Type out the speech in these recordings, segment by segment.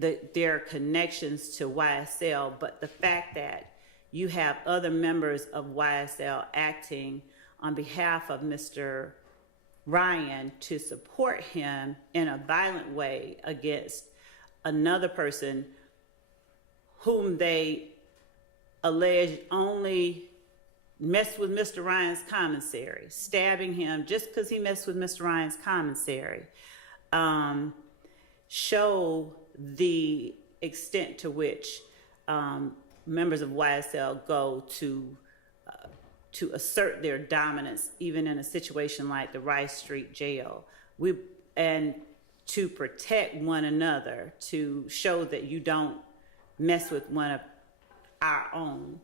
their connections to YSL, but the fact that you have other members of YSL acting on behalf of Mr. Ryan to support him in a violent way against another person whom they allege only messed with Mr. Ryan's commissary, stabbing him just because he messed with Mr. Ryan's commissary, show the extent to which members of YSL go to assert their dominance, even in a situation like the Rice Street jail. And to protect one another, to show that you don't mess with one of our own.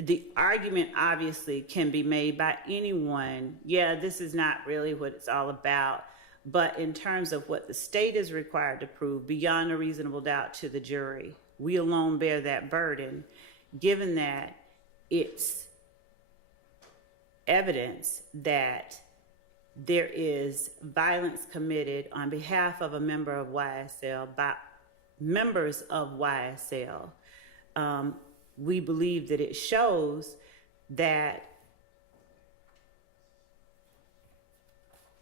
The argument obviously can be made by anyone, yeah, this is not really what it's all about, but in terms of what the state is required to prove beyond a reasonable doubt to the jury, we alone bear that burden, given that it's evidence that there is violence committed on behalf of a member of YSL by members of YSL. We believe that it shows that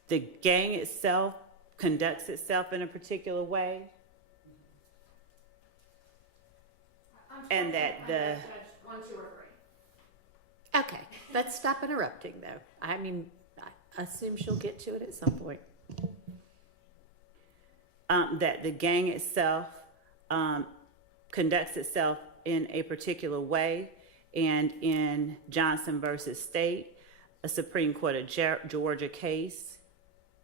the gang itself conducts itself in a particular way, and that the... 1, 2, or 3. Okay, let's stop interrupting, though. I mean, I assume she'll get to it at some point. That the gang itself conducts itself in a particular way, and in Johnson versus State, a Supreme Court of Georgia case,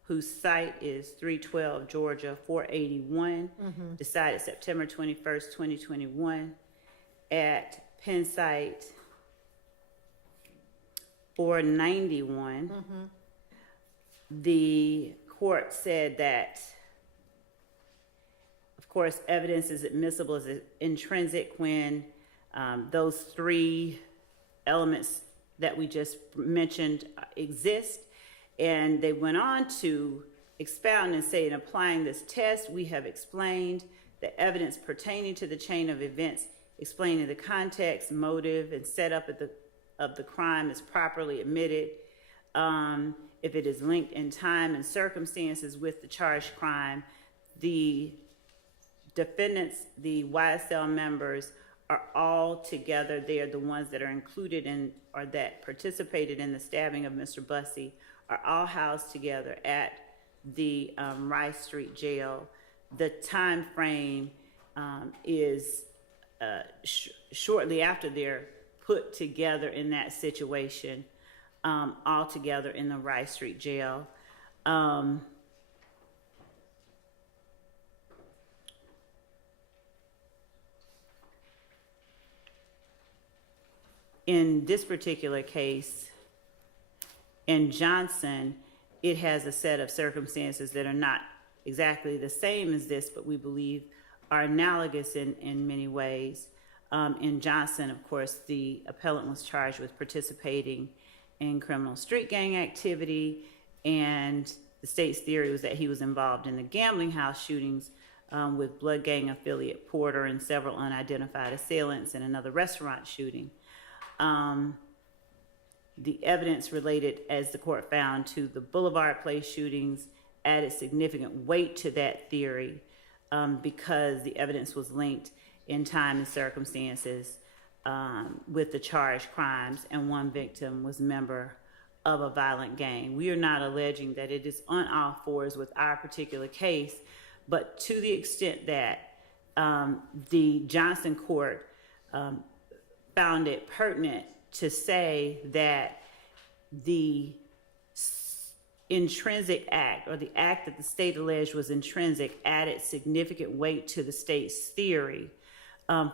whose site is 312 Georgia 481, decided September 21st, 2021, at Penn site 491. The court said that, of course, evidence is admissible as intrinsic when those 3 elements that we just mentioned exist. And they went on to expound and say, in applying this test, we have explained the evidence pertaining to the chain of events, explaining the context, motive, and setup of the crime is properly admitted. If it is linked in time and circumstances with the charged crime, the defendants, the YSL members, are all together. They are the ones that are included in or that participated in the stabbing of Mr. Bussey, are all housed together at the Rice Street jail. The time frame is shortly after they're put together in that situation, all together in the Rice Street jail. In this particular case, in Johnson, it has a set of circumstances that are not exactly the same as this, but we believe are analogous in many ways. In Johnson, of course, the appellant was charged with participating in criminal street gang activity, and the state's theory was that he was involved in the gambling house shootings with Blood Gang affiliate Porter and several unidentified assailants in another restaurant shooting. The evidence related, as the court found, to the Boulevard Place shootings added significant weight to that theory because the evidence was linked in time and circumstances with the charged crimes, and one victim was a member of a violent gang. We are not alleging that it is on all fours with our particular case, but to the extent that the Johnson court found it pertinent to say that the intrinsic act, or the act that the state alleged was intrinsic, added significant weight to the state's theory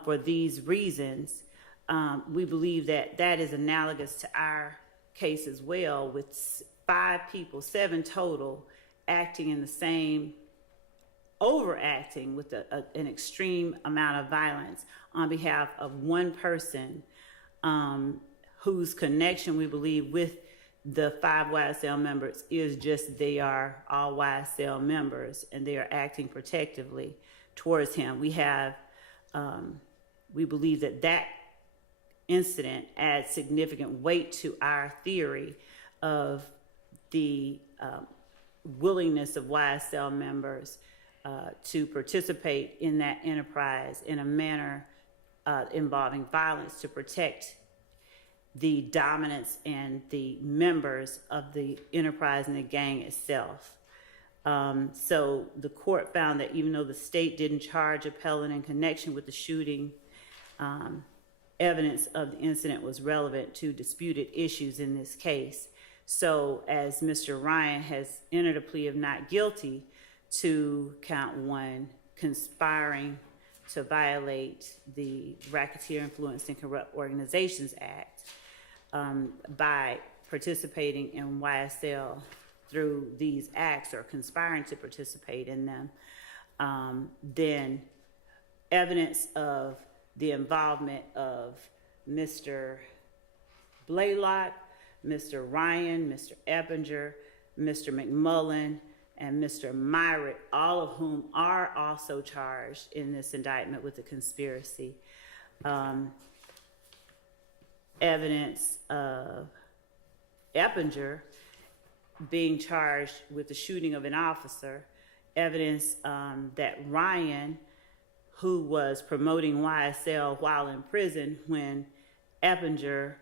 for these reasons. We believe that that is analogous to our case as well, with 5 people, 7 total, acting in the same, overacting with an extreme amount of violence on behalf of one person whose connection, we believe, with the 5 YSL members is just they are all YSL members and they are acting protectively towards him. We believe that incident adds significant weight to our theory of the willingness of YSL members to participate in that enterprise in a manner involving violence to protect the dominance and the members of the enterprise and the gang itself. So the court found that even though the state didn't charge appellant in connection with the shooting, evidence of the incident was relevant to disputed issues in this case. So as Mr. Ryan has entered a plea of not guilty to count 1, conspiring to violate the Racketeer Influenced and Corrupt Organizations Act by participating in YSL through these acts or conspiring to participate in them, then evidence of the involvement of Mr. Blaylock, Mr. Ryan, Mr. Eppinger, Mr. McMullen, and Mr. Myrick, all of whom are also charged in this indictment with the conspiracy. Evidence of Eppinger being charged with the shooting of an officer, evidence that Ryan, who was promoting YSL while in prison when Eppinger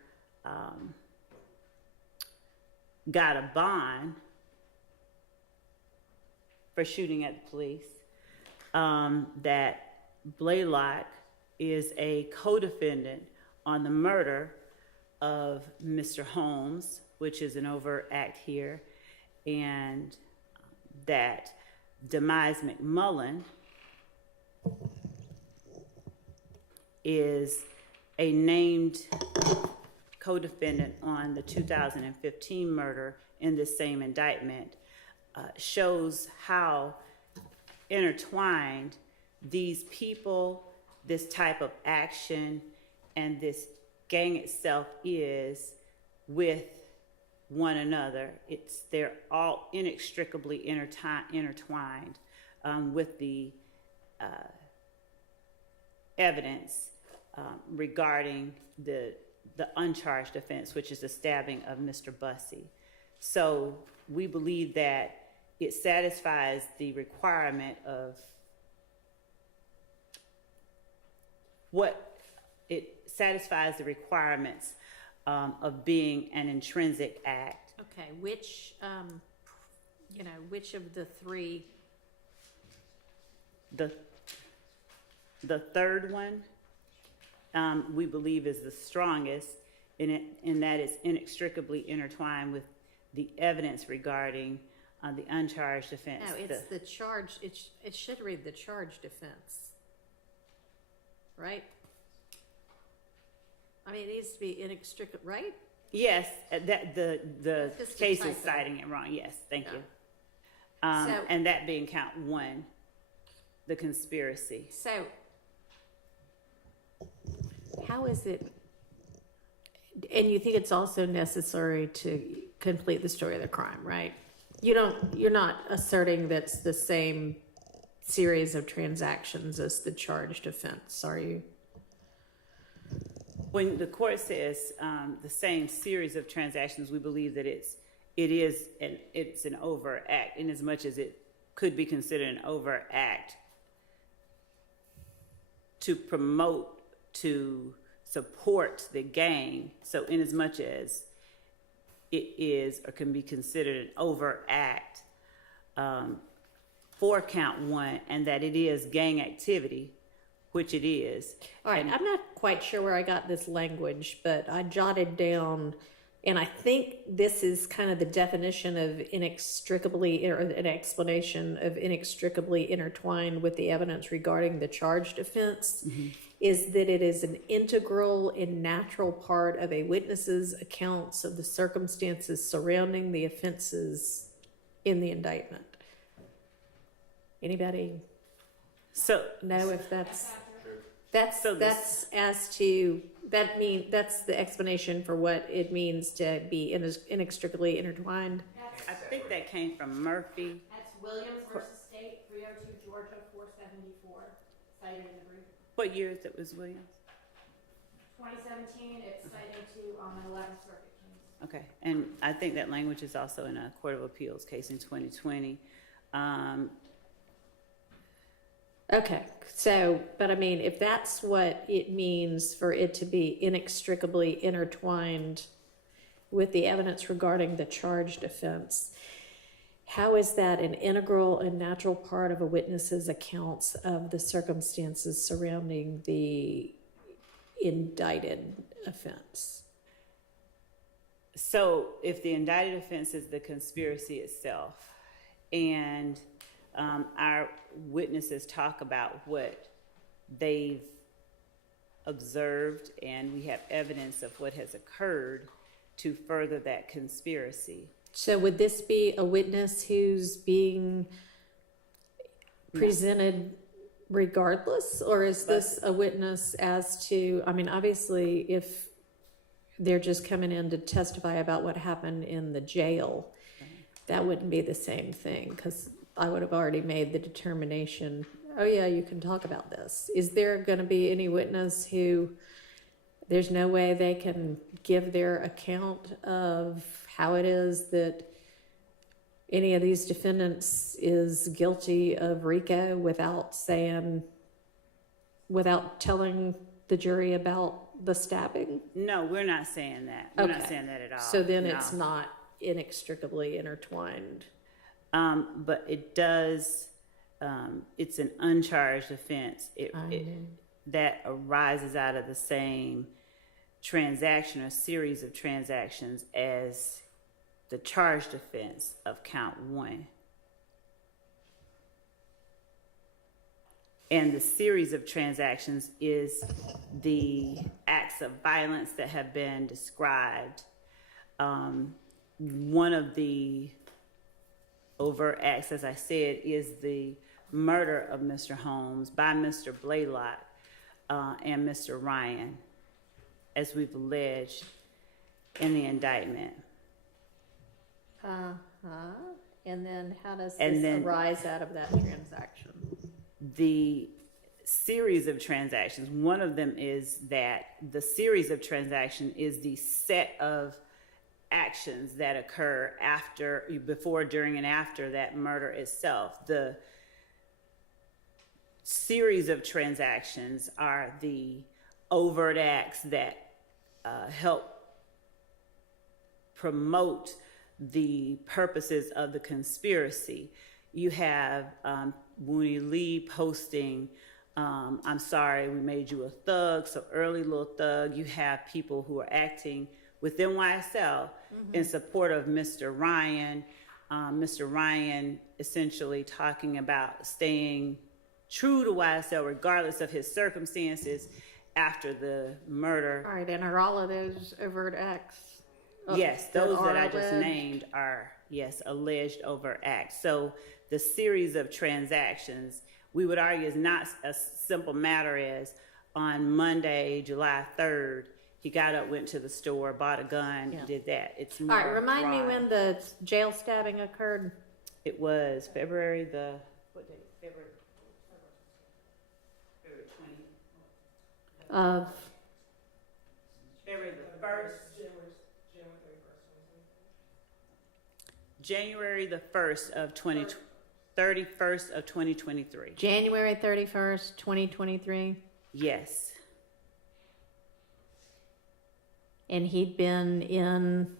got a bond for shooting at the police, that Blaylock is a co-defendant on the murder of Mr. Holmes, which is an overt act here, and that Demise McMullen is a named co-defendant on the 2015 murder in the same indictment, shows how intertwined these people, this type of action, and this gang itself is with one another. They're all inextricably intertwined with the evidence regarding the uncharged offense, which is the stabbing of Mr. Bussey. So we believe that it satisfies the requirement of the requirements of being an intrinsic act. Okay, which of the 3? The third one, we believe is the strongest in that it's inextricably intertwined with the evidence regarding the uncharged offense. No, it's the charge. It should read the charged offense, right? I mean, it needs to be inextricable, right? Yes, that the Just a case is typo. citing it wrong. Yes, thank Yeah. you. So- And that being count 1, the conspiracy. So, how is it? And you think it's also necessary to complete the story of the crime, right? You're not asserting that's the same series of transactions as the charged offense, are you? When the court says the same series of transactions, we believe that it's an overt act, in as much as it could be considered an overt act to promote, to support the gang. So in as much as it is or can be considered an overt act for count 1, and that it is gang activity, which it is. All right, I'm not quite sure where I got this language, but I jotted down, and I think this is kind of the definition of inextricably, or an explanation of inextricably intertwined with the evidence regarding the charged offense, is that it is an integral and natural part of a witness's accounts of the circumstances surrounding the offenses in the indictment. Anybody So know if that's... That's So that's as to that mean that's the explanation for what it means to be inextricably intertwined. I think that came from Murphy. That's Williams versus State, 302 Georgia 474, cited in the brief. What year is it was Williams? 2017, it's cited to an 11th Circuit case. Okay, and I think that language is also in a Court of Appeals case in 2020. Okay, so, but I mean, if that's what it means for it to be inextricably intertwined with the evidence regarding the charged offense, how is that an integral and natural part of a witness's accounts of the circumstances surrounding the indicted offense? So if the indicted offense is the conspiracy itself, and our witnesses talk about what they've observed, and we have evidence of what has occurred to further that conspiracy. So would this be a witness who's being presented regardless, or is this a witness as to, I mean, obviously if they're just coming in to testify about what happened in the jail, that wouldn't be the same thing, because I would have already made the determination, oh yeah, you can talk about this. Is there going to be any witness who there's no way they can give their account of how it is that any of these defendants is guilty of RICO without telling the jury about the stabbing? No, we're not saying that. We're not saying that at all. So then No. it's not inextricably intertwined. But it does, it's an uncharged offense. That arises out of the same transaction or series of transactions as the charged offense of count 1. And the series of transactions is the acts of violence that have been described. One of the overt acts, as I said, is the murder of Mr. Holmes by Mr. Blaylock and Mr. Ryan, as we've alleged in the indictment. And then how does And this then- arise out of that transaction? The series of transactions, one of them is that the series of transaction is the set of actions that occur after, before, during, and after that murder itself. The series of transactions are the overt acts that help promote the purposes of the conspiracy. You have Wooney Lee posting, I'm sorry, we made you a thug, so early little thug. You have people who are acting within YSL in support of Mr. Ryan. Mr. Ryan essentially talking about staying true to YSL regardless of his circumstances after the murder. All right, and are all of those overt acts? Yes, those that I just alleged? named are, yes, alleged overt acts. So the series of transactions, we would argue, is not a simple matter as on Monday, July 3rd, he got up, went to the store, bought a gun, did that. It's more All right, remind me broad. when the jail stabbing occurred. It was February the, what date? February 20. Of February the 1st. January the 1st of 31st of 2023. January 31st, 2023. Yes. And he'd been in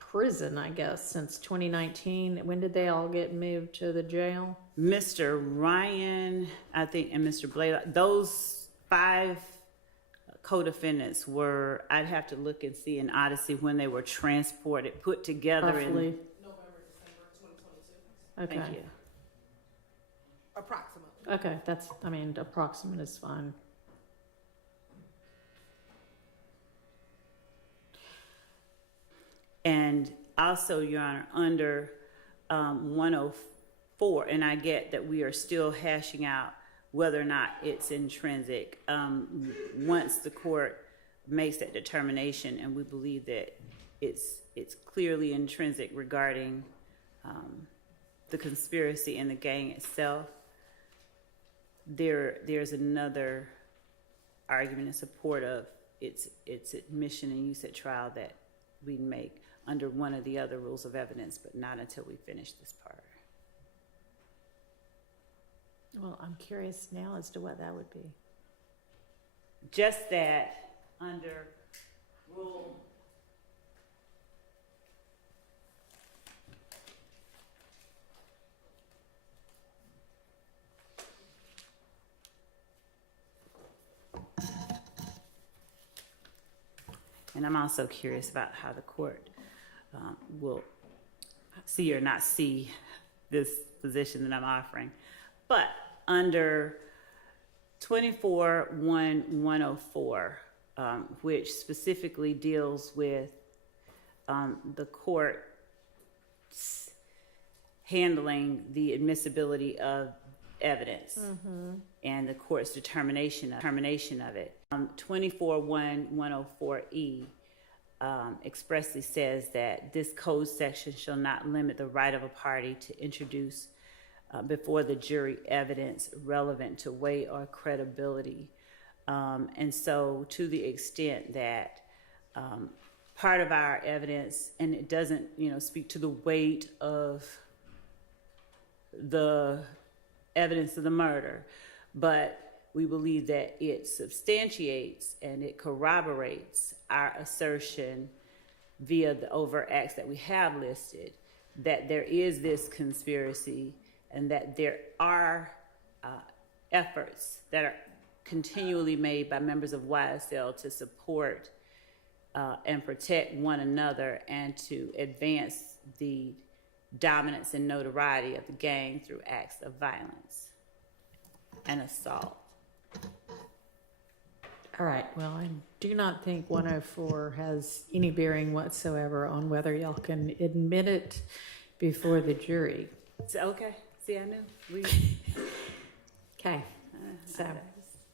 prison, I guess, since 2019. When did they all get moved to the jail? Mr. Ryan, I think, and Mr. Blaylock, those 5 co-defendants were, I'd have to look and see in Odyssey when they were transported, put together Roughly. November, December 2022. Okay. Thank you. Approximately. Okay, that's, I mean, approximate is fine. And also, Your Honor, under 104, and I get that we are still hashing out whether or not it's intrinsic. Once the court makes that determination, and we believe that it's clearly intrinsic regarding the conspiracy and the gang itself, there's another argument in support of its admission and use at trial that we make under one of the other rules of evidence, but not until we finish this part. Well, I'm curious now as to what that would be. Just that under rule and I'm also curious about how the court will see or not see this position that I'm offering. But under 24-1-104, which specifically deals with the court handling the admissibility of evidence and the court's determination of it. 24-1-104E expressly says that this code section shall not limit the right of a party to introduce before the jury evidence relevant to weight or credibility. And so to the extent that part of our evidence, and it doesn't, speak to the weight of the evidence of the murder, but we believe that it substantiates and it corroborates our assertion via the overt acts that we have listed, that there is this conspiracy and that there are efforts that are continually made by members of YSL to support and protect one another and to advance the dominance and notoriety of the gang through acts of violence and assault. All right, well, I do not think 104 has any bearing whatsoever on whether y'all can admit it before the jury. Okay, see, I knew. Okay, so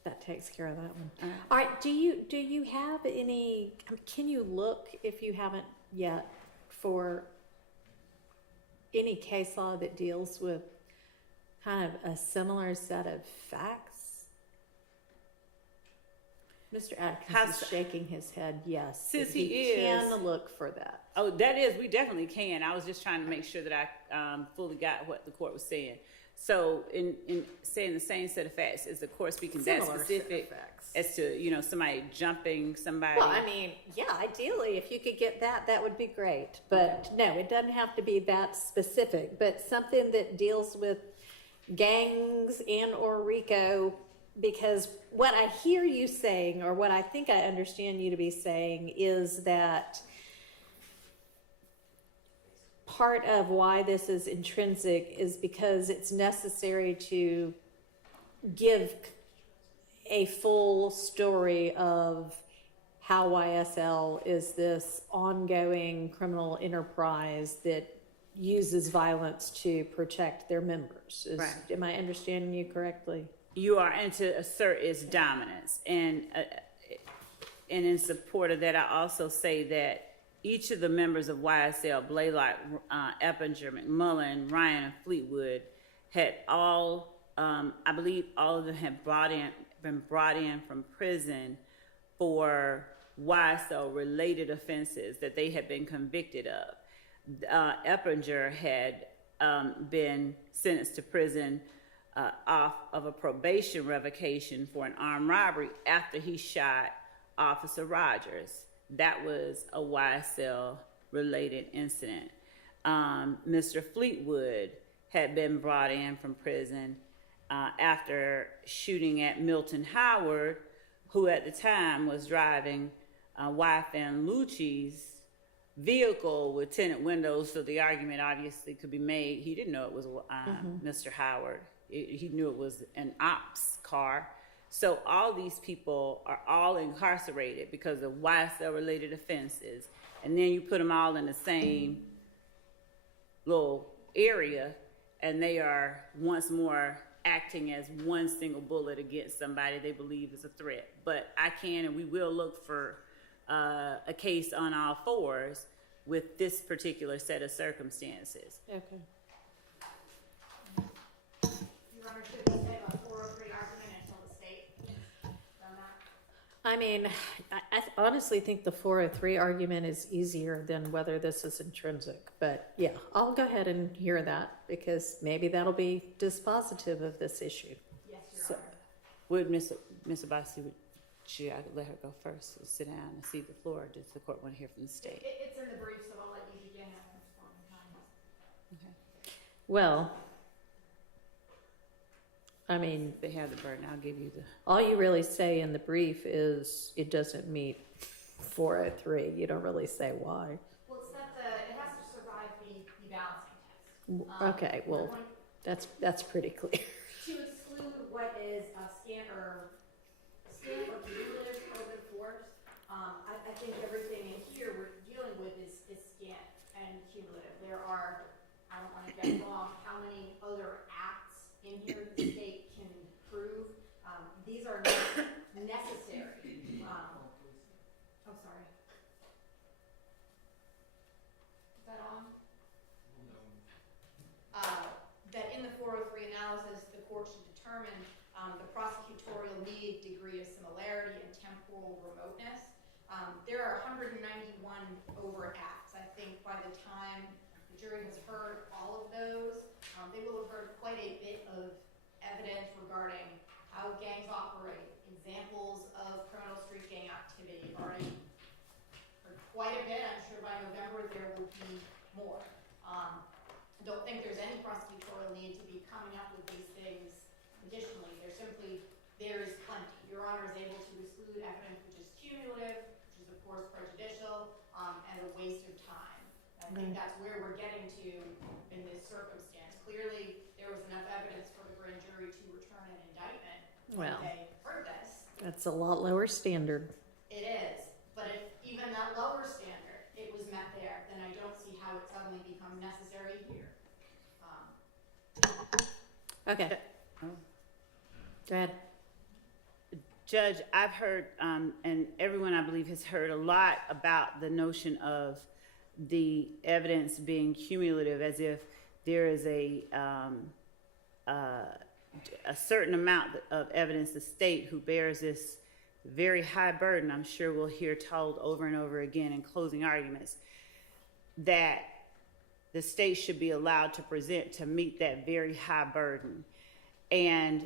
that takes care of that one. All right, do you have any, can you look, if you haven't yet, for any case law that deals with kind of a similar set of facts? Mr. Atkins is shaking his head yes. Since he is, can look for that. Oh, that is, we definitely can. I was just trying to make sure that I fully got what the court was saying. So in saying the same set of facts, is the court speaking that specific as to, somebody jumping somebody? Well, I mean, yeah, ideally, if you could get that, that would be great. But no, it doesn't have to be that specific. But something that deals with gangs and or RICO, because what I hear you saying, or what I think I understand you to be saying, is that part of why this is intrinsic is because it's necessary to give a full story of how YSL is this ongoing criminal enterprise that uses violence to protect their members. Right. Am I understanding you correctly? You are, and to assert its dominance. And in support of that, I also say that each of the members of YSL, Blaylock, Eppinger, McMullen, Ryan, and Fleetwood, had all, I believe all of them had been brought in from prison for YSL-related offenses that they had been convicted of. Eppinger had been sentenced to prison off of a probation revocation for an armed robbery after he shot Officer Rogers. That was a YSL-related incident. Mr. Fleetwood had been brought in from prison after shooting at Milton Howard, who at the time was driving YFN Lucci's vehicle with tinted windows, so the argument obviously could be made. He didn't know it was Mr. Howard. He knew it was an ops car. So all these people are all incarcerated because of YSL-related offenses. And then you put them all in the same little area, and they are once more acting as one single bullet against somebody they believe is a threat. But I can and we will look for a case on all fours with this particular set of circumstances. Okay. Your Honor, should we say a 403 argument until the state done that? I mean, I honestly think the 403 argument is easier than whether this is intrinsic. But yeah, I'll go ahead and hear that because maybe that'll be dispositive of this issue. Yes, Your So, Honor. would Ms. Abbasi, should I let her go first or sit down and see the floor? Does the court want to hear from the state? It's in the brief, so I'll let you begin at this point in time. Okay. Well, I mean, They have the burden. I'll give you the. all you really say in the brief is it doesn't meet 403. You don't really say why. Well, it's that it has to survive the balancing test. Okay, well, We're going that's pretty clear. to exclude what is a scant or cumulative probative force. I think everything in here we're dealing with is scant and cumulative. There are, I don't want to get it wrong, how many other acts in here the state can prove. These are not necessary. Oh, sorry. Is that on? That in the 403 analysis, the court should determine the prosecutorial need, degree of similarity, and temporal remoteness. There are 191 overt acts. I think by the time the jury has heard all of those, they will have heard quite a bit of evidence regarding how gangs operate, examples of criminal street gang activity. Already heard quite a bit. I'm sure by November there will be more. Don't think there's any prosecutorial need to be coming up with these things additionally. There is plenty. Your Honor is able to exclude evidence which is cumulative, which is of course prejudicial, and a waste of time. I think that's where we're getting to in this circumstance. Clearly, there was enough evidence for the grand jury to return an indictment when Well, they heard this. that's a lot lower standard. It is, but if even that lower standard, it was met there, then I don't see how it suddenly becomes necessary here. Okay, Oh. go ahead. Judge, I've heard, and everyone I believe has heard a lot about the notion of the evidence being cumulative, as if there is a certain amount of evidence the state who bears this very high burden, I'm sure we'll hear told over and over again in closing arguments, that the state should be allowed to present to meet that very high burden. And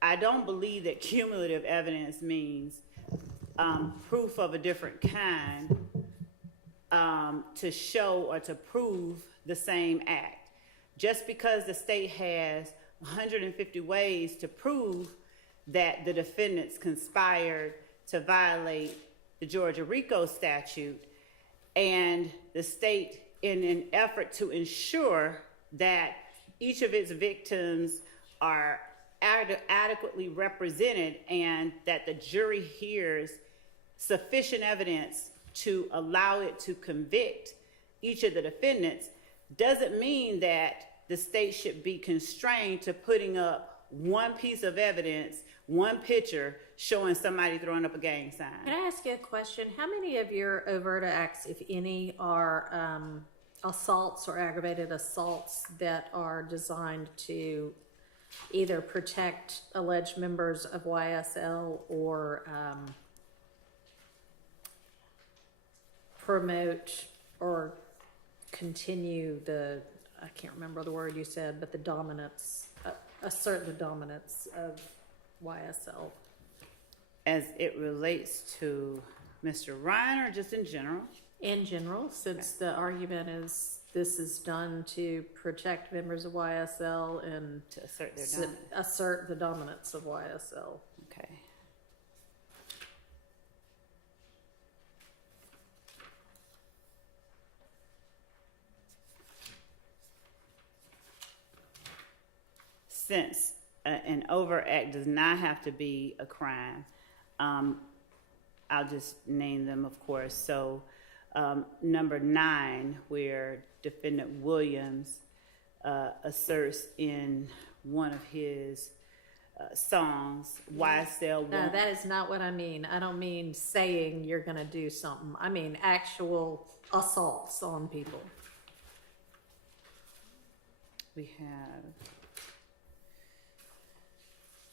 I don't believe that cumulative evidence means proof of a different kind to show or to prove the same act. Just because the state has 150 ways to prove that the defendants conspired to violate the Georgia RICO statute, and the state, in an effort to ensure that each of its victims are adequately represented and that the jury hears sufficient evidence to allow it to convict each of the defendants, doesn't mean that the state should be constrained to putting up one piece of evidence, one picture showing somebody throwing up a gang sign. Can I ask you a question? How many of your overt acts, if any, are assaults or aggravated assaults that are designed to either protect alleged members of YSL or promote or continue the, I can't remember the word you said, but the dominance, assert the dominance of YSL? As it relates to Mr. Ryan, or just in general? In general, since the argument is this is done to protect members of YSL and To assert their dominance. assert the dominance of YSL. Okay. Since an overt act does not have to be a crime, I'll just name them, of course. So number 9, where defendant Williams asserts in one of his songs, YSL. No, that is not what I mean. I don't mean saying you're gonna do something. I mean actual assaults on people. We have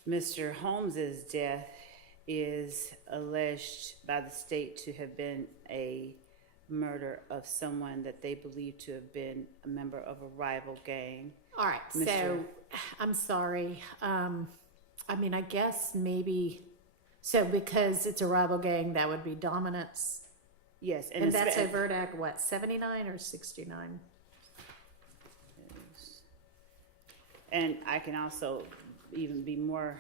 Mr. Holmes's death is alleged by the state to have been a murder of someone that they believe to have been a member of a rival gang. All right, so Mr. I'm sorry. I mean, I guess maybe so because it's a rival gang, that would be dominance, Yes, and that's espe- overt act. What, 79 or 69? And I can also even be more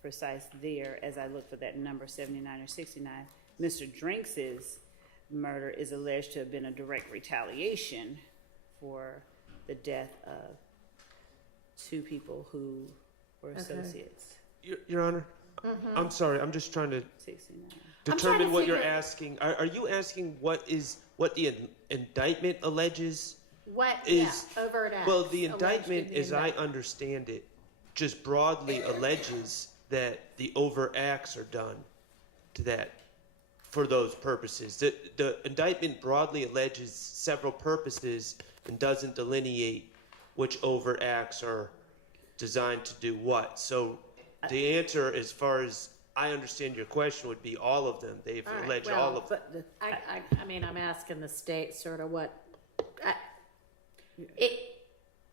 precise there as I look for that number 79 or 69. Mr. Drinks's murder is alleged to have been a direct retaliation for the death of two people who were associates. Your Honor, I'm sorry. I'm just trying to 69. determine what you're figure- asking. Are you asking what the indictment alleges? What? Is- Yeah, overt act. Well, the alleged in indictment, the as I indictment. understand it, just broadly alleges that the overt acts are done to that for those purposes. The indictment broadly alleges several purposes and doesn't delineate which overt acts are designed to do what. So the answer, as far as I understand your question, would be all of them. They've All right, alleged well, all of them. But the, I mean, I'm asking the state sort of what.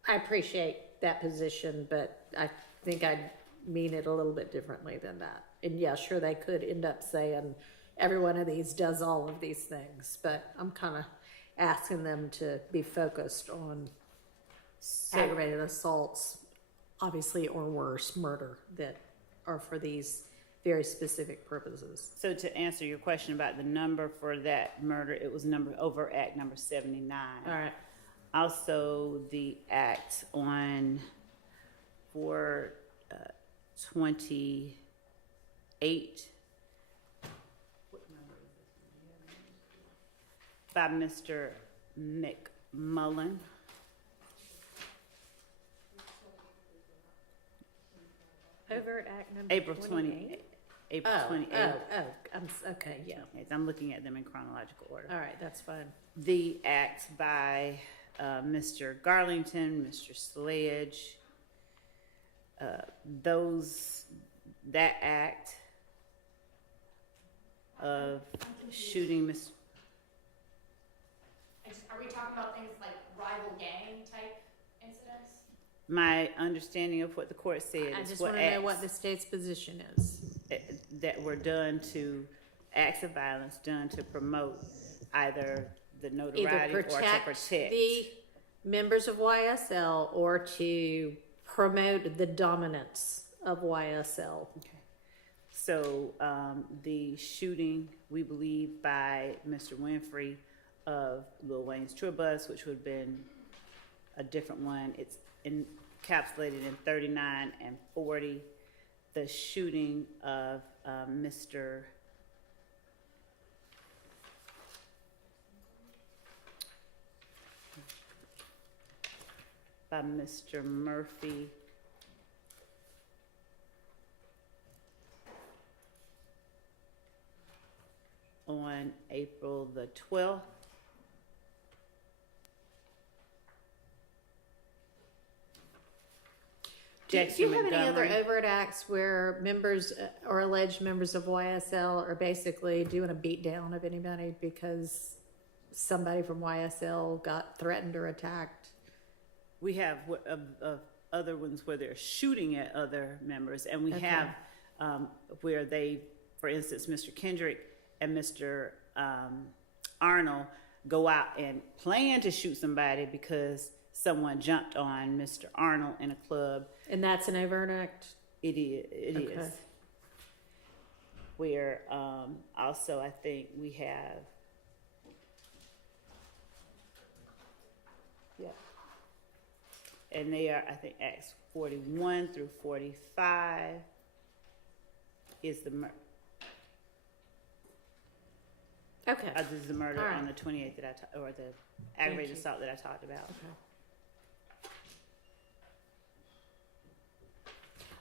I appreciate that position, but I think I'd mean it a little bit differently than that. And yeah, sure, they could end up saying every one of these does all of these things, but I'm kind of asking them to be focused on aggravated assaults, obviously, or worse, murder, that are for these very specific purposes. so to answer your question about the number for that murder, it was overt act number 79. All right. Also, the act on 4/28 by Mr. McMullen. Overt act number April 28? 28. April Oh, 28th. okay, yeah. Yes, I'm looking at them in chronological order. All right, that's fine. The act by Mr. Garlington, Mr. Sledge, that act of shooting Miss. Are we talking about things like rival gang type incidents? My understanding of what the court said I is just what want to know what acts the state's position is. that were done to acts of violence done to promote either the Either notoriety or to protect protect. the members of YSL or to promote the dominance of YSL. Okay. So the shooting, we believe, by Mr. Winfrey of Lil Wayne's tour bus, which would have been a different one. It's encapsulated in 39 and 40. The shooting of by Mr. Murphy. On April the 12th. Do you Jackson have any other Montgomery. overt acts where members or alleged members of YSL are basically doing a beatdown of anybody because somebody from YSL got threatened or attacked? We have other ones where they're shooting at other members, and we Okay. have where they, for instance, Mr. Kendrick and Mr. Arnold go out and plan to shoot somebody because someone jumped on Mr. Arnold in a club. And that's an overt act? It is. It Okay. is. Where also I think we have. Yeah. And they are, I think, Acts 41 through 45 is the Okay. this is the murder All right. on the 28th that or the aggravated you. assault that I talked about. Okay.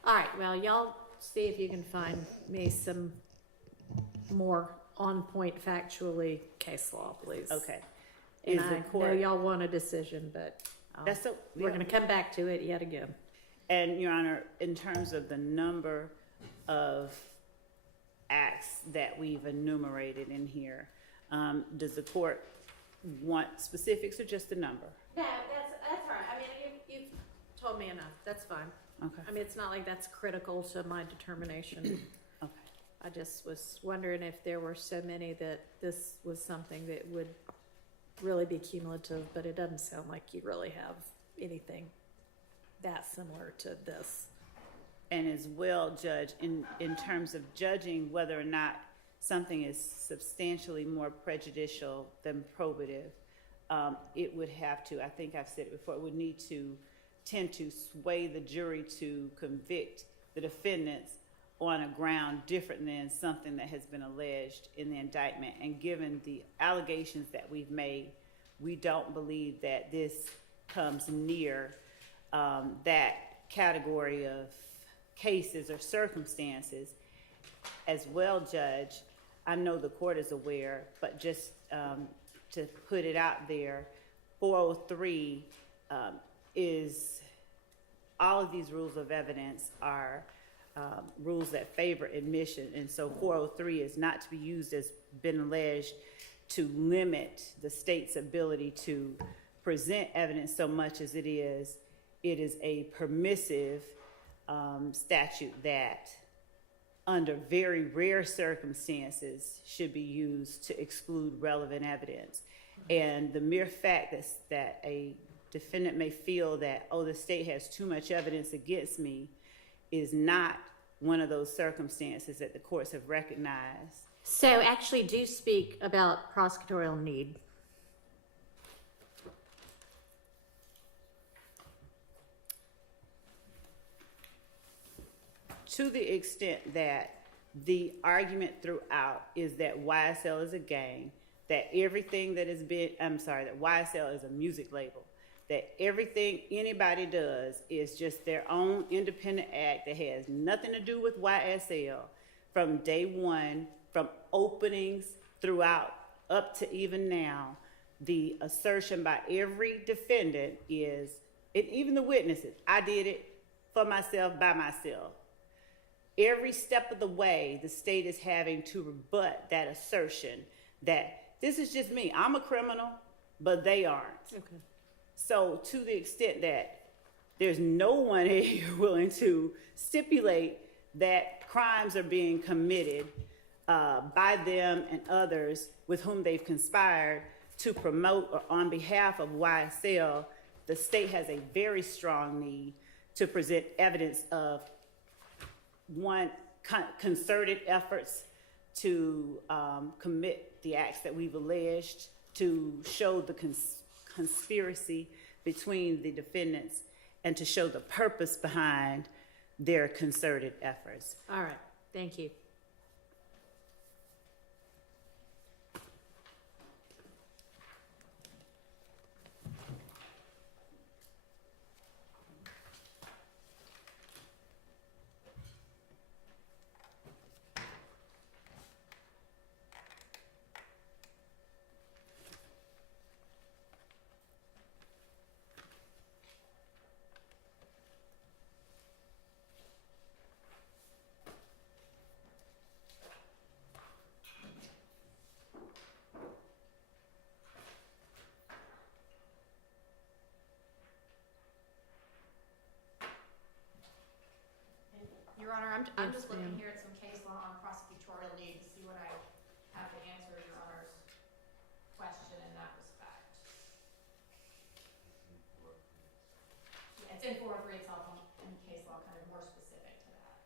All right, well, y'all see if you can find me some more on-point factually case law, please. Okay. And Is the I know court, y'all want a decision, but that's so, we're yeah. gonna come back to it yet again. And Your Honor, in terms of the number of acts that we've enumerated in here, does the court want specifics or just the number? No, that's all right. I mean, you've told me enough. That's fine. Okay. I mean, it's not like that's critical to my determination. Okay. I just was wondering if there were so many that this was something that would really be cumulative, but it doesn't sound like you really have anything that similar to this. And as well, Judge, in terms of judging whether or not something is substantially more prejudicial than probative, it would have to, I think I've said it before, it would need to tend to sway the jury to convict the defendants on a ground different than something that has been alleged in the indictment. And given the allegations that we've made, we don't believe that this comes near that category of cases or circumstances. As well, Judge, I know the court is aware, but just to put it out there, 403 is, all of these rules of evidence are rules that favor admission, and so 403 is not to be used as been alleged to limit the state's ability to present evidence so much as it is a permissive statute that under very rare circumstances should be used to exclude relevant evidence. And the mere fact that a defendant may feel that, oh, the state has too much evidence against me, is not one of those circumstances that the courts have recognized. So actually do speak about prosecutorial need. To the extent that the argument throughout is that YSL is a gang, that everything that has been, that YSL is a music label, that everything anybody does is just their own independent act that has nothing to do with YSL from day one, from openings throughout up to even now. The assertion by every defendant is, and even the witnesses, I did it for myself, by myself. Every step of the way, the state is having to rebut that assertion that this is just me. I'm a criminal, but they aren't. Okay. So to the extent that there's no one here willing to stipulate that crimes are being committed by them and others with whom they've conspired to promote or on behalf of YSL, the state has a very strong need to present evidence of, one, concerted efforts to commit the acts that we've alleged, to show the conspiracy between the defendants, and to show the purpose behind their concerted efforts. All right. Thank you. Your Honor, I'm Yes, just looking ma'am. here at some case law on prosecutorial need to see what I have to answer Your Honor's question in that respect. Yeah, it's in 403 itself, and case law kind of more specific to that.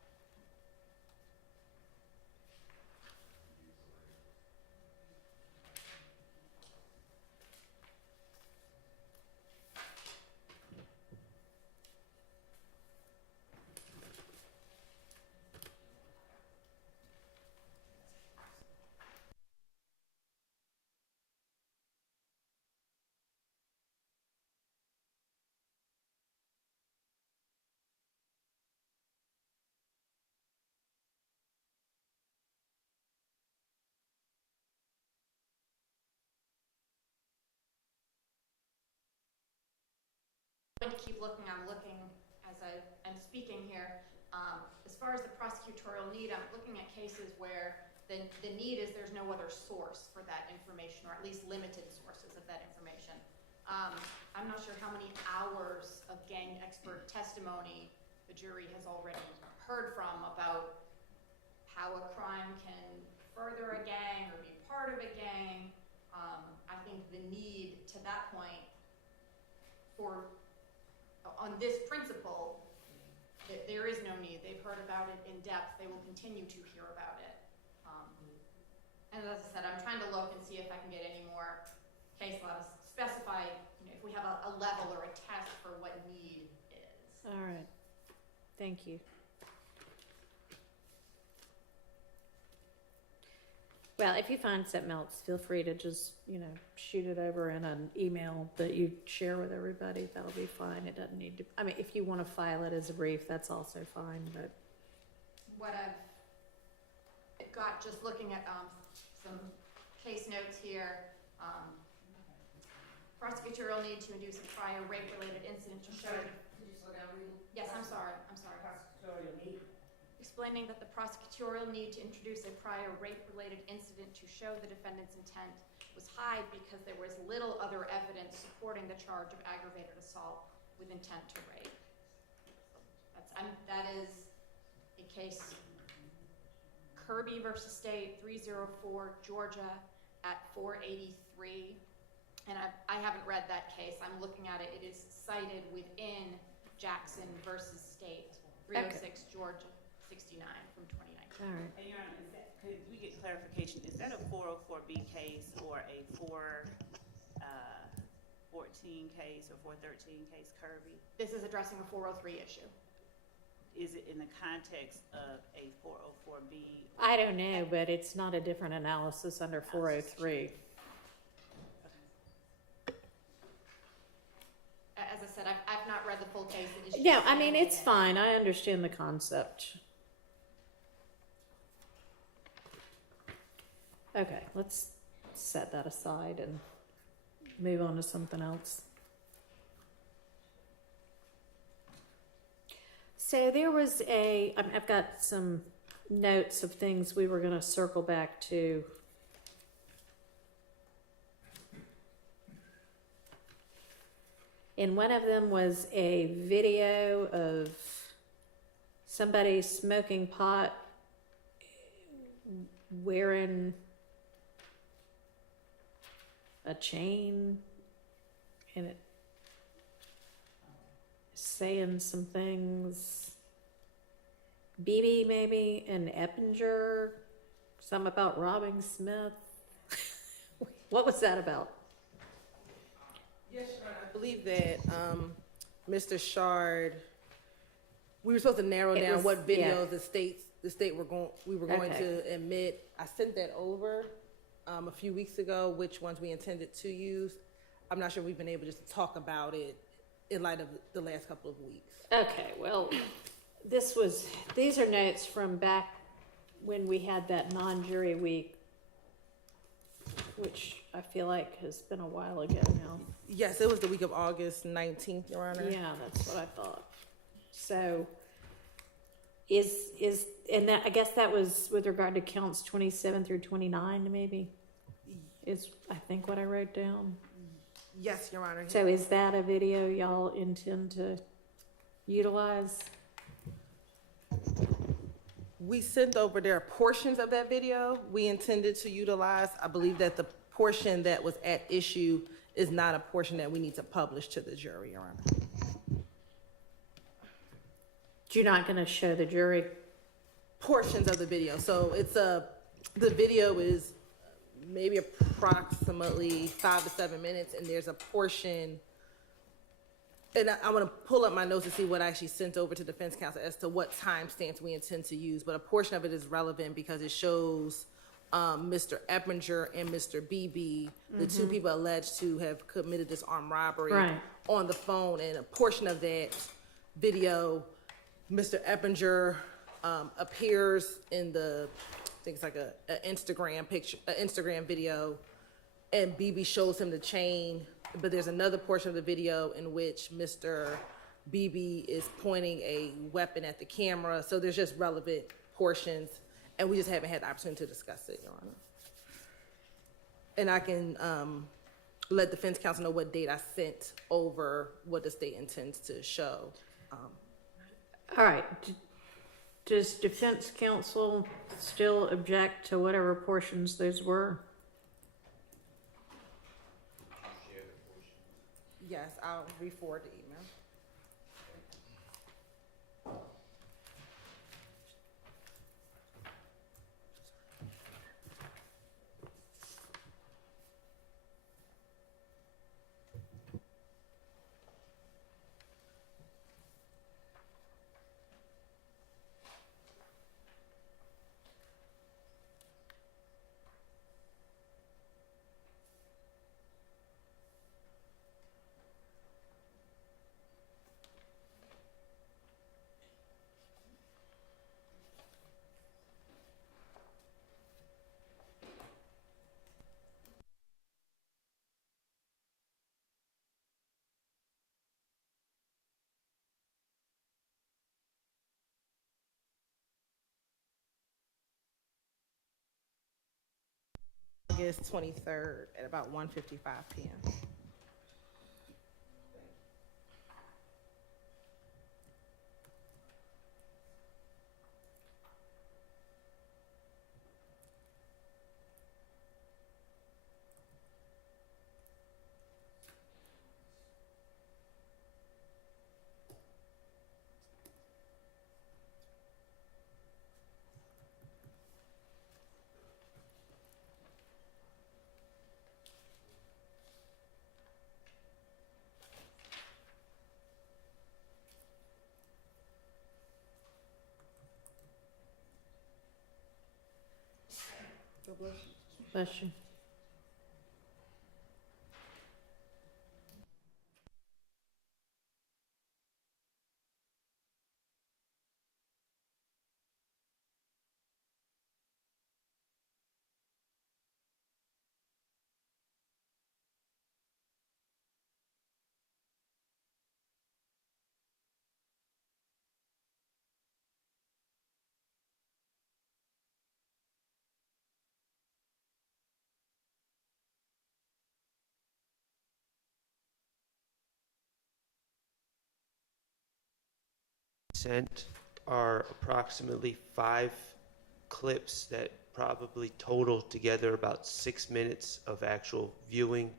going to keep looking. I'm looking as I'm speaking here. As far as the prosecutorial need, I'm looking at cases where the need is there's no other source for that information, or at least limited sources of that information. I'm not sure how many hours of gang expert testimony the jury has already heard from about how a crime can further a gang or be part of a gang. I think the need to that point on this principle, there is no need. They've heard about it in depth. They will continue to hear about it. And as I said, I'm trying to look and see if I can get any more case laws specify, if we have a level or a test for what need is. All right. Thank you. Well, if you find something else, feel free to just, shoot it over in an email that you share with everybody. That'll be fine. It doesn't need to, if you want to file it as a brief, that's also fine, but. What I've got, just looking at some case notes here, prosecutorial need to induce a prior rape-related incident to show. Could you slow down, read? Yes, I'm sorry. Prosecutorial need. Explaining that the prosecutorial need to introduce a prior rape-related incident to show the defendant's intent was high because there was little other evidence supporting the charge of aggravated assault with intent to rape. That is a case, Kirby versus State, 304 Georgia at 483. And I haven't read that case. I'm looking at it. It is cited within Jackson versus State, 306 Georgia. 69 from 2019. All right. And Your Honor, could we get clarification? Is that a 404B case or a 414 case or 413 case, Kirby? This is addressing a 403 issue. Is it in the context of a 404B? I don't know, but it's not a different analysis under 403. As I said, I've not read the full case. It is Yeah, just it's fine. I understand the concept. Okay, let's set that aside and move on to something else. So there was I've got some notes of things we were going to circle back to. And one of them was a video of somebody smoking pot wearing a chain and it saying some things. BB maybe, and Eppinger, something about robbing Smith. What was that about? Yes, Your Honor. I believe that Mr. Shard, we were supposed to narrow It down was- what videos yeah. the state we were going Okay. to admit. I sent that over a few weeks ago, which ones we intended to use. I'm not sure we've been able just to talk about it in light of the last couple of weeks. Okay, well, these are notes from back when we had that non-jury week, which I feel like has been a while ago now. Yes, it was the week of August 19th, Your Honor. Yeah, that's what I thought. So, and that, I guess that was with regard to counts 27 through 29, maybe, is I think what I wrote down. Yes, Your Honor. So is that a video y'all intend to utilize? We sent over, there are portions of that video we intended to utilize. I believe that the portion that was at issue is not a portion that we need to publish to the jury, Your Honor. You're not going to show the jury? Portions of the video. So the video is maybe approximately 5 to 7 minutes, and there's a portion, and I want to pull up my notes to see what I actually sent over to defense counsel as to what timestamps we intend to use, but a portion of it is relevant because it shows Mr. Eppinger and Mr. BB, the two people alleged to have committed this armed robbery, Right. on the phone, and a portion of that video, Mr. Eppinger appears in the, I think it's like a Instagram picture, an Instagram video, and BB shows him the chain but there's another portion of the video in which Mr. BB is pointing a weapon at the camera. So there's just relevant portions, and we just haven't had the opportunity to discuss it, Your Honor. And I can let defense counsel know what date I sent over what the state intends to show. All right. Does defense counsel still object to whatever portions those were? Yes, I'll re-forward the email. August 23rd at about 1:55 p.m. Bless you. Sent are approximately 5 clips that probably total together about 6 minutes of actual viewing.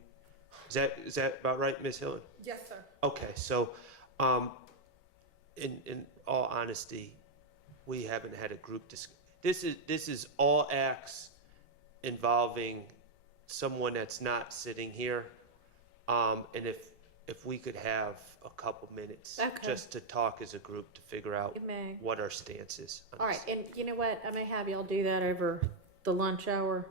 Is that about right, Ms. Hillen? Yes, sir. Okay, so in all honesty, we haven't had a group this is all acts involving someone that's not sitting here. And if we could have a couple minutes Okay. just to talk as a group to figure out You may. what our stance is. on All this. right, and you know what? I may have y'all do that over the lunch hour.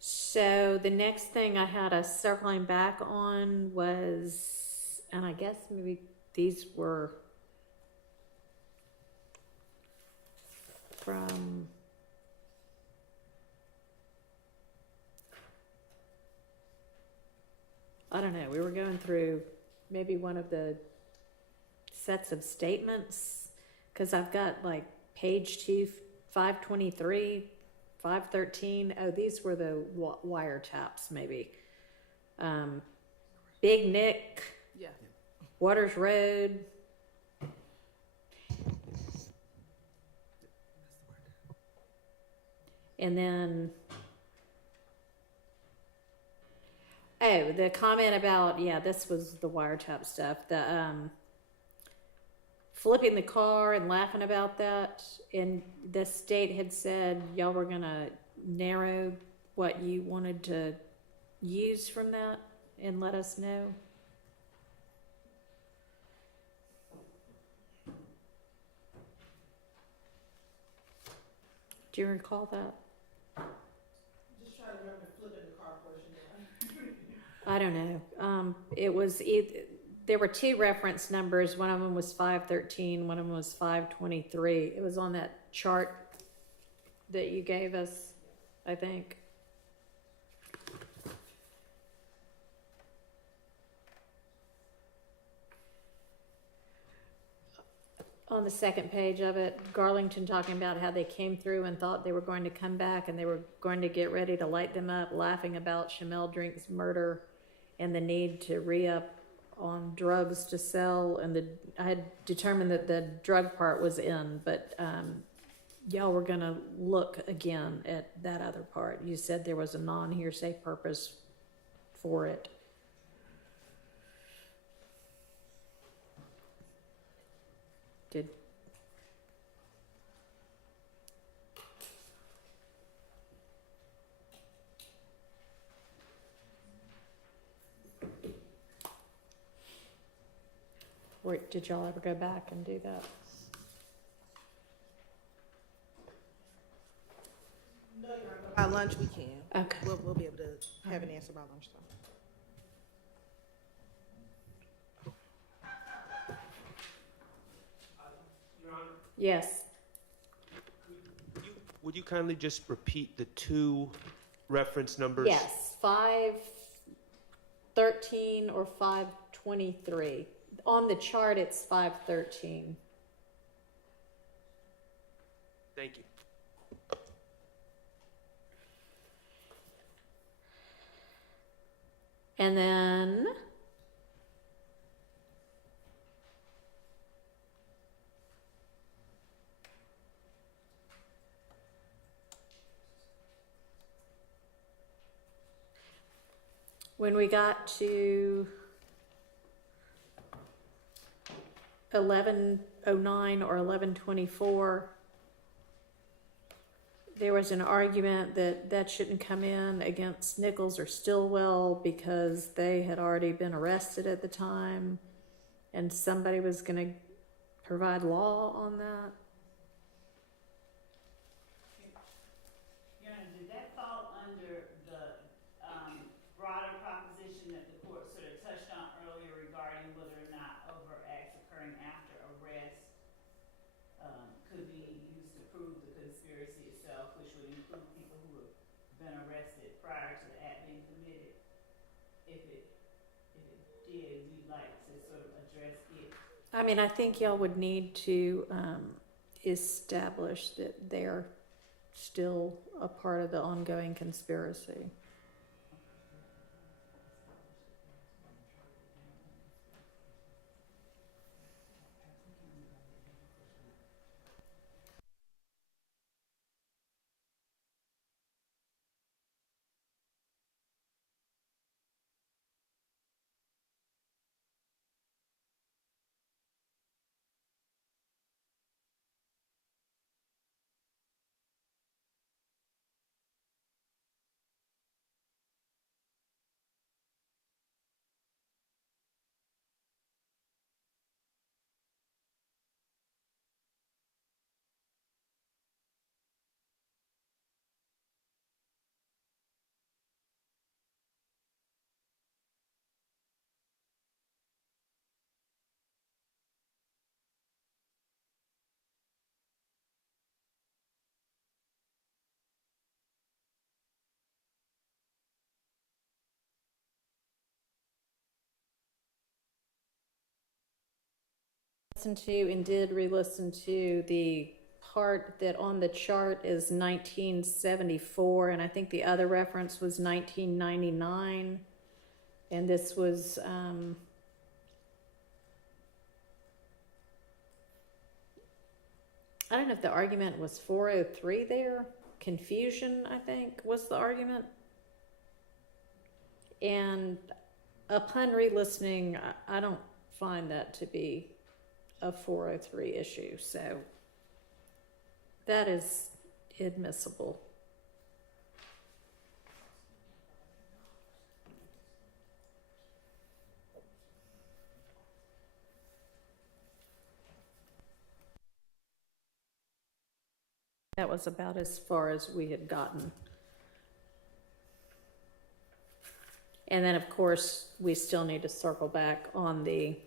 So the next thing I had us circling back on was, and I guess maybe these were from I don't know, we were going through maybe one of the sets of statements, because I've got like page 2, 523, 513. Oh, these were the wiretaps, maybe. Big Nick, Yeah. Waters Road. And then, oh, the comment about, yeah, this was the wiretap stuff. The flipping the car and laughing about that. And the state had said y'all were going to narrow what you wanted to use from that and let us know. Do you recall that? Just trying to remember flipping the car portion. I don't know. It was there were 2 reference numbers. One of them was 513. One of them was 523. It was on that chart that you gave us, I think. On the second page of it, Garlington talking about how they came through and thought they were going to come back and they were going to get ready to light them up, laughing about Shamel Drink's murder and the need to re-up on drugs to sell. And I had determined that the drug part was in, but y'all were going to look again at that other part. You said there was a non-hearsay purpose for it. Did or did y'all ever go back and do that? By lunch, we can. Okay. We'll be able to have an answer by lunchtime. Yes. Would you kindly just repeat the two reference numbers? Yes. 513 or 523. On the chart, it's 513. Thank you. And then when we got to 1109 or 1124, there was an argument that that shouldn't come in against Nichols or Stillwell because they had already been arrested at the time, and somebody was going to provide law on that. Did that fall under the broader proposition that the court sort of touched on earlier regarding whether or not overt acts occurring after arrest could be used to prove the conspiracy itself, which would include people who have been arrested prior to the act being committed? If it did, we'd like to sort of address it. I mean, I think y'all would need to establish that they're still a part of the ongoing conspiracy. Listen to and did re-listen to the part that on the chart is 1974, and I think the other reference was 1999, and this was I don't know if the argument was 403 there. Confusion, I think, was the argument. And upon re-listening, I don't find that to be a 403 issue, so that is admissible. That was about as far as we had gotten. And then, of course, we still need to circle back on the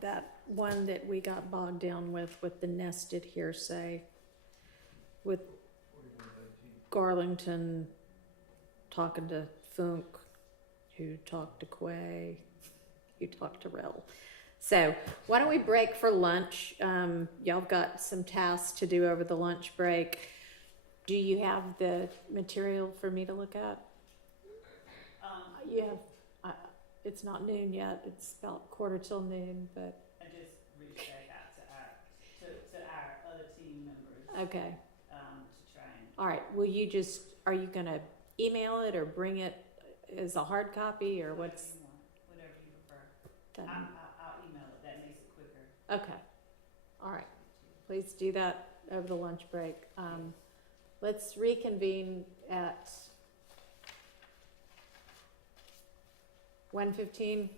that one that we got bogged down with the nested hearsay, with Garlington talking to Funk, who talked to Quay, who talked to Rel. So why don't we break for lunch? Y'all got some tasks to do over the lunch break. Do you have the material for me to look at? Yeah, it's not noon yet. It's about 1:45 but. I just reached back out to our other team members, Okay. to try and. All right. Are you gonna email it or bring it as a hard copy or what's? Whatever you prefer. Done? I'll email it, that makes it quicker. Okay. All right. Please do that over the lunch break. Let's reconvene at 1:15.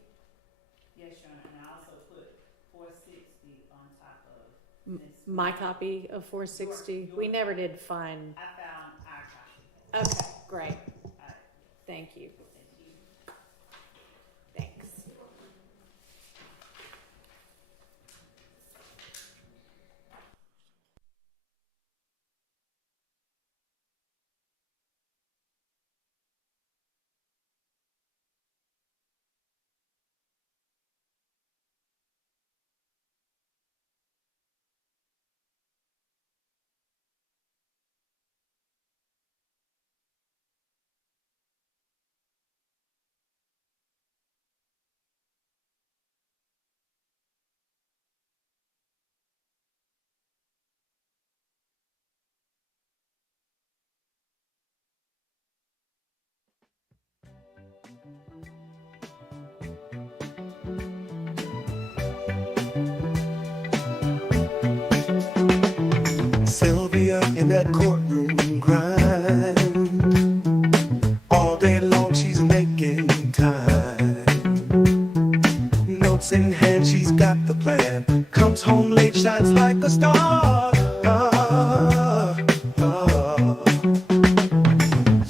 Yes, Your Honor, and I also put 460 on top of this. My copy of 460. Your We never did find. I found our copy. Okay, great. All right, Thank you. thank you. Thanks. Sylvia in that courtroom grind. All day long she's making time. Notes in hand, she's got the plan. Comes home late, shines like a star.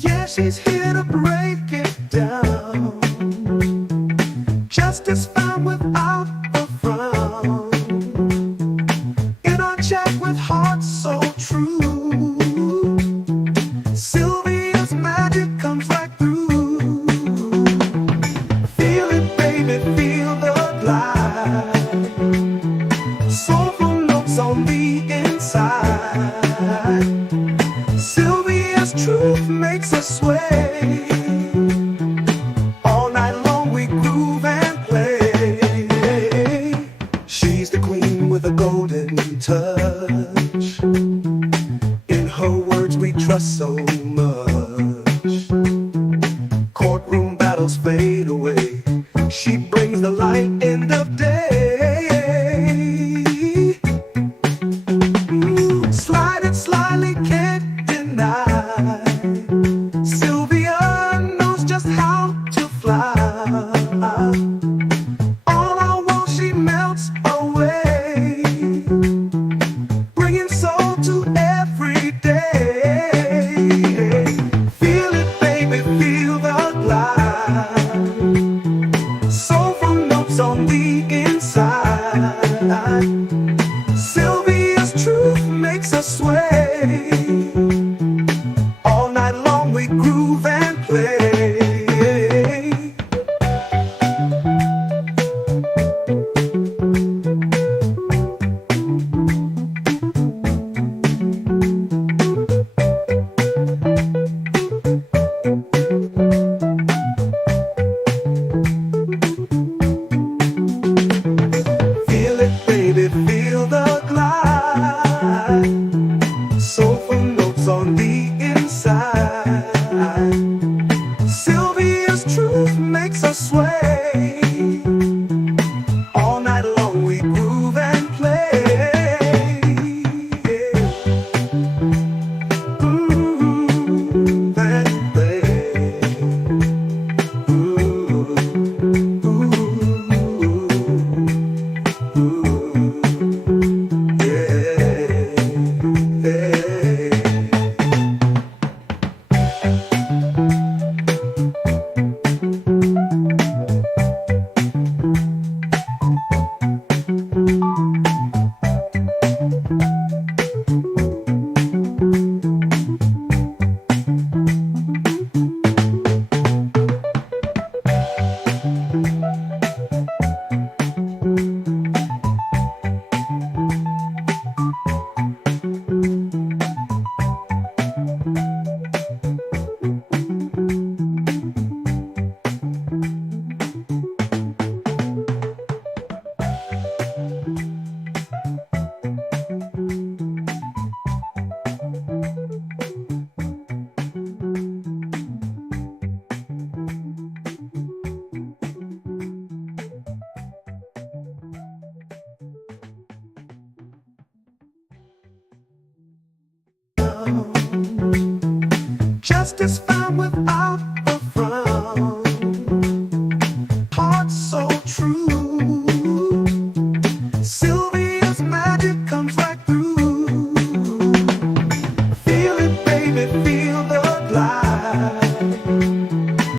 Yeah, she's here to break it down. Justice found without a frown. In our chat with hearts so true, Sylvia's magic comes right through. Feel it, baby, feel the glide. Soulful notes on the inside. Sylvia's truth makes us sway. All night long we groove and play. She's the queen with a golden touch. In her words we trust so much. Courtroom battles fade away. She brings the light end of day. Slide it slyly, can't deny. Sylvia Justice found without